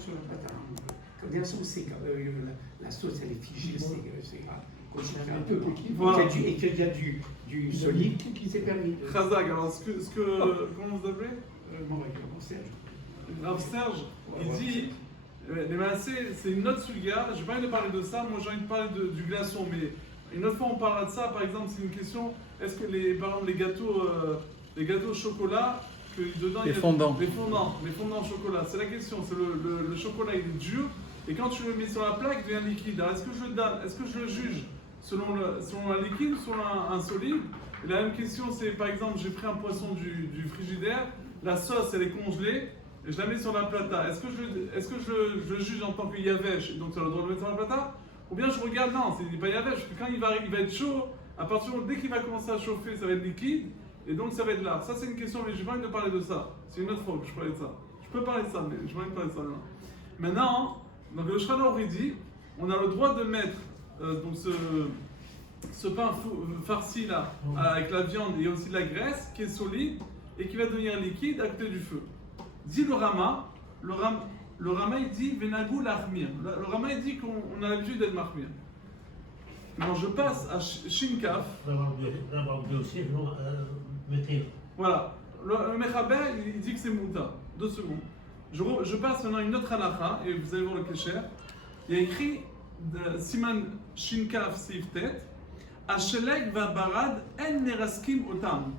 sur la plata. Condensation, c'est quand la sauce elle est figée, c'est concentré un peu. Voilà. Et qu'il y a du solide qui s'est permis. Khazak, alors comment vous appelez Mon Serge. Rav Serge, il dit, les massés, c'est une autre suga, je n'ai pas envie de parler de ça, moi j'ai envie de parler du glaçon, mais une autre fois on parlera de ça, par exemple, c'est une question, est-ce que par exemple les gâteaux au chocolat, que dedans les fondants au chocolat, c'est la question, c'est le chocolat il est dur, et quand tu le mets sur la plaque, il devient liquide. Alors est-ce que je le juge selon un liquide ou selon un solide? Et la même question, c'est par exemple, j'ai pris un poisson du frigidaire, la sauce elle est congelée, et je la mets sur la plata. Est-ce que je le juge en tant que yavesh, et donc tu as le droit de le mettre sur la plata? Ou bien je regarde, non, c'est pas yavesh, parce que quand il va être chaud, dès qu'il va commencer à chauffer, ça va être liquide, et donc ça va être là. Ça c'est une question, mais j'ai pas envie de parler de ça. C'est une autre fois que je parlais de ça. Je peux parler de ça, mais j'ai pas envie de parler de ça maintenant. Donc le Shulchan Aruch dit, on a le droit de mettre donc ce pain farci là, avec la viande et aussi la graisse, qui est solide, et qui va devenir liquide à côté du feu. Dit le Rama il dit Venagou l'achmir. Le Rama il dit qu'on a l'habitude d'être mahmir. Maintenant je passe à Shinkaf. Voilà. Le Mechaber il dit que c'est Mouta. 2 secondes. Je passe maintenant à une autre halakha, et vous allez voir le Kesher. Il y a écrit Siman Shinkaf Siftet Asheleg va barad en neraskim otam.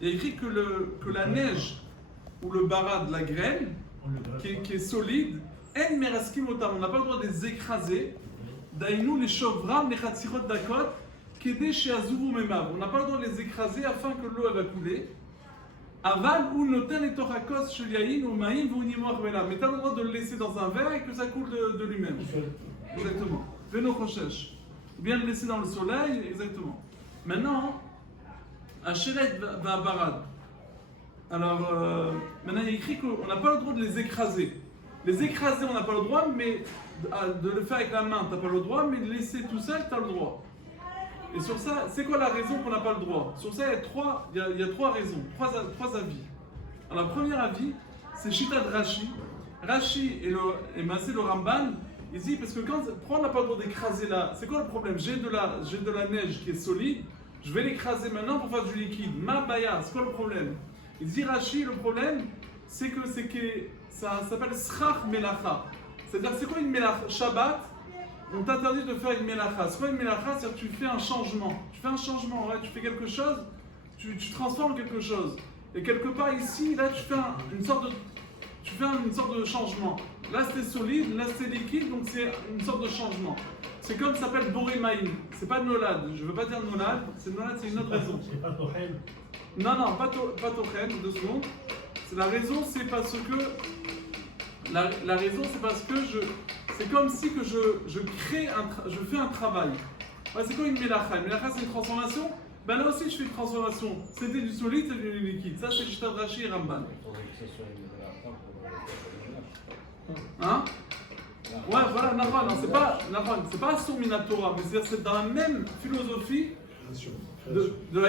Il y a écrit que la neige ou le barad, la graine, qui est solide, en meraskim otam, on n'a pas le droit de les écraser. Daïnou les shovram, les chatzirot dakot, kédé chez azuvu memav. On n'a pas le droit de les écraser afin que l'eau va couler. Aval ou noten et torakos sheliaïn ou maïm ou nimor vela. Mais tu as le droit de le laisser dans un verre et que ça coule de lui-même. Exactement. Veno chochesh. Ou bien le laisser dans le soleil, exactement. Maintenant, Ashelet va barad. Alors, maintenant il y a écrit qu'on n'a pas le droit de les écraser. Les écraser, on n'a pas le droit, mais de le faire avec la main, tu n'as pas le droit, mais de laisser tout seul, tu as le droit. Et sur ça, c'est quoi la raison qu'on n'a pas le droit? Sur ça, il y a 3 raisons, 3 avis. Alors, le premier avis, c'est Shita de Rashi. Rashi et Massé le Ramban, il dit, parce que pourquoi on n'a pas le droit d'écraser là? C'est quoi le problème? J'ai de la neige qui est solide, je vais l'écraser maintenant pour faire du liquide. Ma baya, c'est quoi le problème? Il dit Rashi, le problème, c'est que ça s'appelle Srach Melacha. C'est-à-dire, c'est quoi une Melacha? Shabbat, on t'interdit de faire une Melacha. C'est quoi une Melacha? C'est-à-dire que tu fais un changement. Tu fais un changement, ouais, tu fais quelque chose, tu transformes quelque chose. Et quelque part ici, là, tu fais une sorte de changement. Là, c'était solide, là, c'était liquide, donc c'est une sorte de changement. C'est comme ça s'appelle Boré Maïm. C'est pas Nolad. Je veux pas dire Nolad. Nolad, c'est une autre raison. C'est pas Tochen. Non, pas Tochen, 2 secondes. La raison, c'est parce que. La raison, c'est parce que c'est comme si que je fais un travail. Ouais, c'est quoi une Melacha? Une Melacha, c'est une transformation. Ben là aussi, je fais une transformation. C'était du solide, c'est du liquide. Ça, c'est Shita de Rashi et Ramban. Hein? Ouais, voilà, Nahon, c'est pas Asur Minatora, mais c'est dans la même philosophie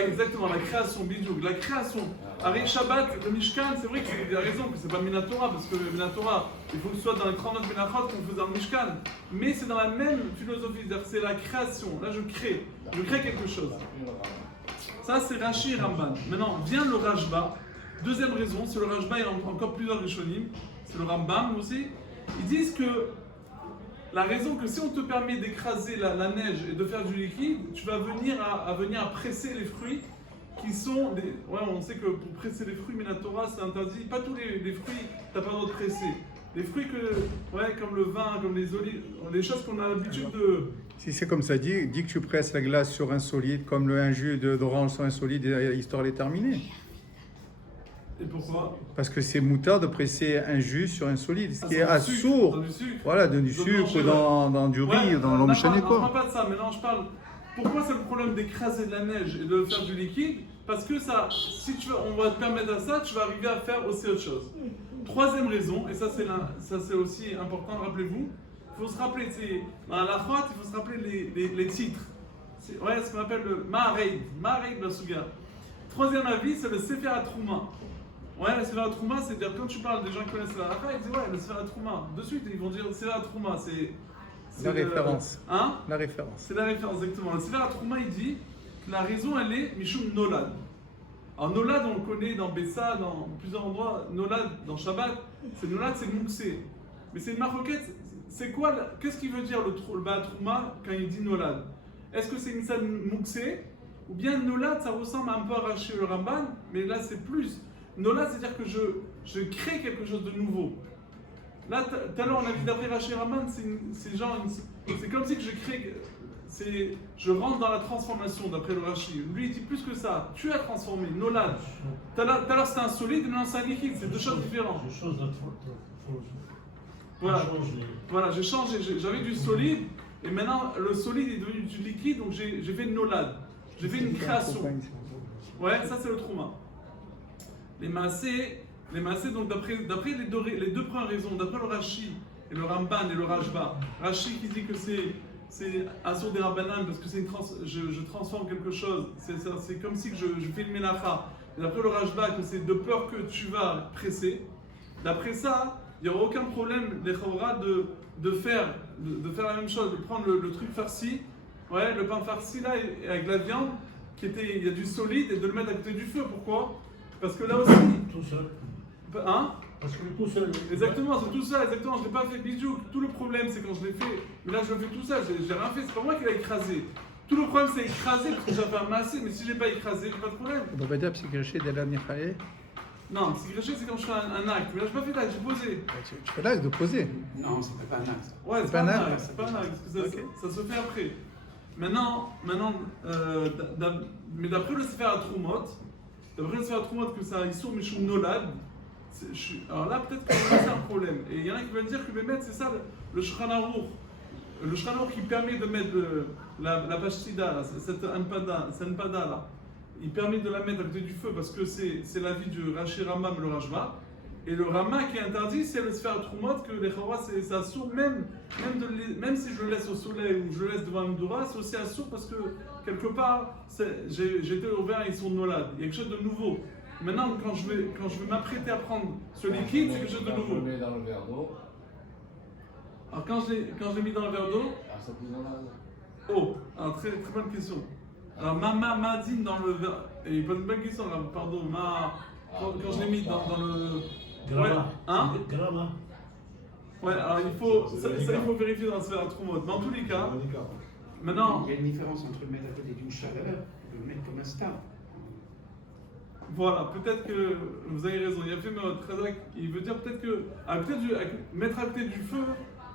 exactement, la création, bidou, la création. Avec Shabbat, le Mishkan, c'est vrai que c'est raison que c'est pas Minatora, parce que Minatora, il faut que ce soit dans les 39 Menachot qu'on faisait dans le Mishkan. Mais c'est dans la même philosophie, c'est-à-dire c'est la création. Là, je crée quelque chose. Ça, c'est Rashi et Ramban. Maintenant, vient le Rashba. Deuxième raison, c'est le Rashba, il y a encore plusieurs Rishonim. C'est le Rambam aussi. Ils disent que la raison que si on te permet d'écraser la neige et de faire du liquide, tu vas venir à presser les fruits qui sont des... Ouais, on sait que pour presser les fruits, mais la Torah, c'est interdit. Pas tous les fruits, tu n'as pas le droit de presser. Les fruits comme le vin, comme les olives, les choses qu'on a l'habitude de... Si c'est comme ça, dis que tu presses la glace sur un solide, comme un jus d'orange sur un solide, l'histoire est terminée. Et pourquoi? Parce que c'est moutard de presser un jus sur un solide, ce qui est assourd. Voilà, du sucre, dans du riz, dans l'homme chané quoi. On ne parle pas de ça, maintenant je parle. Pourquoi c'est le problème d'écraser de la neige et de faire du liquide? Parce que ça, si on va te permettre à ça, tu vas arriver à faire aussi autre chose. Troisième raison, et ça c'est aussi important, rappelez-vous, il faut se rappeler, dans la Lachot, il faut se rappeler les titres. C'est ce qu'on appelle le Ma'areid, la Suga. Troisième avis, c'est le Sefer HaTrouma. Ouais, le Sefer Trouma, c'est-à-dire quand tu parles des gens qui connaissent la halakha, ils disent ouais, le Sefer Trouma. De suite, ils vont dire Sefer Trouma, c'est La référence. Hein? La référence. C'est la référence, exactement. Le Sefer Trouma, il dit que la raison, elle est Mishum Nolad. Alors, Nolad, on le connaît dans Bessa, dans plusieurs endroits. Nolad, dans Shabbat, c'est Nolad, c'est Mouksé. Mais c'est une maroquette. C'est quoi, qu'est-ce qu'il veut dire le Baal Trouma quand il dit Nolad? Est-ce que c'est une salle Mouksé? Ou bien Nolad, ça ressemble un peu à Rashi le Ramban, mais là, c'est plus. Nolad, c'est-à-dire que je crée quelque chose de nouveau. Là, tout à l'heure, on a vu d'après Rashi Ramban, c'est comme si que je crée. Je rentre dans la transformation d'après le Rashi. Lui, il dit plus que ça. Tu as transformé, Nolad. Tout à l'heure, c'était un solide, maintenant c'est un liquide. C'est deux choses différentes. Voilà, j'ai changé. J'avais du solide, et maintenant, le solide est devenu du liquide, donc j'ai fait une Nolad. J'ai fait une création. Ouais, ça, c'est le Trouma. Les massés, donc d'après les deux premières raisons, d'après le Rashi et le Ramban et le Rashba. Rashi qui dit que c'est Asur des Rabbanan parce que je transforme quelque chose, c'est comme si que je fais une mélacha. Et d'après le Rashba que c'est de peur que tu vas presser. D'après ça, il n'y aura aucun problème les Chorah de faire la même chose, de prendre le truc farci, ouais, le pain farci là avec la viande il y a du solide et de le mettre à côté du feu. Pourquoi? Parce que là aussi. Tout seul. Hein? Parce que tout seul. Exactement, c'est tout ça, exactement. Je ne l'ai pas fait bijou. Tout le problème, c'est quand je l'ai fait. Mais là, je le fais tout seul. J'ai rien fait. C'est pas moi qui l'ai écrasé. Tout le problème, c'est écraser parce que j'avais amassé. Mais si je n'ai pas écrasé, j'ai pas de problème. On va dire psychologie de la Nichae. Non, psychologie, c'est quand je fais un acte. Mais là, je n'ai pas fait d'acte, j'ai posé. Tu fais l'acte de poser. Non, c'est pas un acte. Ouais, c'est pas un acte. C'est pas un acte. Parce que ça se fait après. Maintenant, mais d'après le Sefer Trumot, que ça Issour Mishum Nolad, alors là peut-être que c'est un problème. Et il y en a qui veulent dire que c'est ça le Shulchan Aruch. Le Shulchan Aruch qui permet de mettre la Pashtida, cette Anpada là, il permet de la mettre à côté du feu parce que c'est l'avis du Rashi Rama et le Rashba. Et le Rama qui est interdit, c'est le Sefer Trumot, que les Chorah, c'est assourd, même si je le laisse au soleil ou je le laisse devant une Doura, c'est aussi assourd parce que quelque part, j'étais ouvert, ils sont nolades. Il y a quelque chose de nouveau. Maintenant, quand je vais m'apprêter à prendre ce liquide, c'est quelque chose de nouveau. Je le mets dans le verre d'eau. Alors quand je l'ai mis dans le verre d'eau, Ça pousse dans la eau. oh, alors très, très bonne question. Alors ma dîne dans le verre, et pas une bonne question, là, pardon, quand je l'ai mis dans le... Grama. Ouais, hein? Grama. Ouais, alors il faut vérifier dans le Sefer Trumot. Mais en tous les cas, maintenant, Il y a une différence entre le mettre à côté d'une chaleur et le mettre comme un star. voilà, peut-être que vous avez raison. Il y a fait notre Razak, il veut dire peut-être que mettre à côté du feu,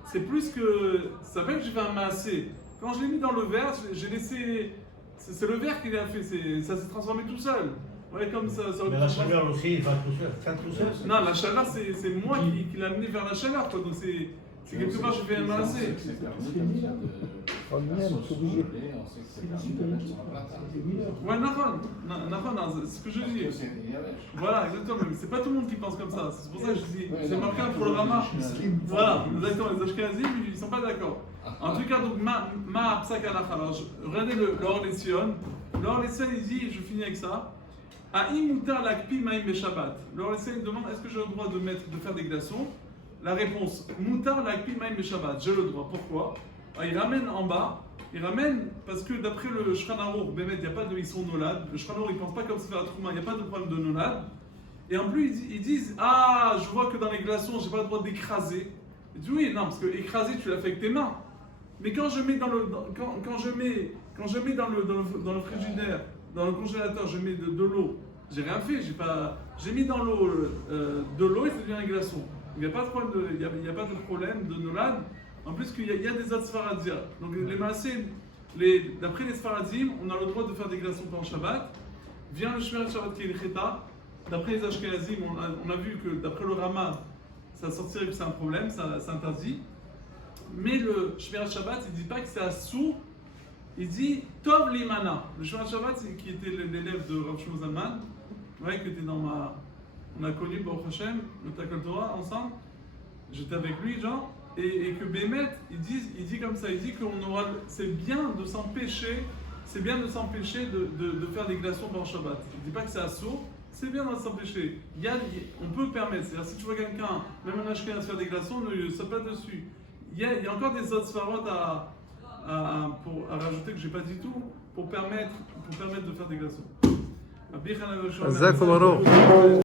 c'est plus que ça fait que j'ai fait un massé. Quand je l'ai mis dans le verre, j'ai laissé. C'est le verre qui l'a fait, ça s'est transformé tout seul. Ouais, comme ça. Mais la chaleur aussi, il va tout seul. Faire tout seul. Non, la chaleur, c'est moi qui l'ai amené vers la chaleur, quoi. Donc c'est quelque part, j'ai fait un massé. C'est permis comme ça de sauver, on sait que c'est permis de mettre sur la plate. Ouais, Nahon, c'est ce que je dis. Voilà, exactement. Mais c'est pas tout le monde qui pense comme ça. C'est pour ça que je dis, c'est marqué pour le Rama. Voilà, exactement. Les Ashkenazim, ils sont pas d'accord. En tout cas, donc, ma psak halacha. Alors, regardez le Or Lesion. Le Or Lesion, il dit, je finis avec ça. Aïm mutar lakpi ma'im beshabbat. Le Or Lesion, il demande, est-ce que j'ai le droit de faire des glaçons? La réponse, mutar lakpi ma'im beshabbat. J'ai le droit. Pourquoi? Il ramène en bas. Il ramène parce que d'après le Shulchan Aruch, il n'y a pas de Isson Nolad. Le Shulchan Aruch, il ne pense pas comme ça faire la Trouma, il n'y a pas de problème de Nolad. Et en plus, ils disent, ah, je vois que dans les glaçons, je n'ai pas le droit d'écraser. Il dit, oui, non, parce que écraser, tu l'as fait avec tes mains. Mais quand je mets dans le frigidaire, dans le congélateur, je mets de l'eau, j'ai rien fait, j'ai mis dans l'eau de l'eau et ça devient un glaçon. Il n'y a pas de problème de Nolad. En plus qu'il y a des autres Sfaradim. Donc les massés, d'après les Sfaradim, on a le droit de faire des glaçons pendant Shabbat. Vient le Shmirat Shabbat qui est le Cheta. D'après les Ashkenazim, on a vu que d'après le Rama, ça sortirait que c'est un problème, c'est interdit. Mais le Shmirat Shabbat, il ne dit pas que c'est assou, il dit Tov Limana. Le Shmirat Shabbat, qui était l'élève de Rav Shlomo Zalman, ouais, qui était on a connu Baruch Hashem, le Takal Torah ensemble. J'étais avec lui, genre. Et que Bémet, il dit comme ça, il dit c'est bien de s'empêcher de faire des glaçons pendant Shabbat. Il ne dit pas que c'est assourd, c'est bien dans s'empêcher. On peut permettre, c'est-à-dire si tu vois quelqu'un, même un Ashkenaz faire des glaçons, ne saute pas dessus. Il y a encore des autres svarot à rajouter que je n'ai pas dit tout, pour permettre de faire des glaçons.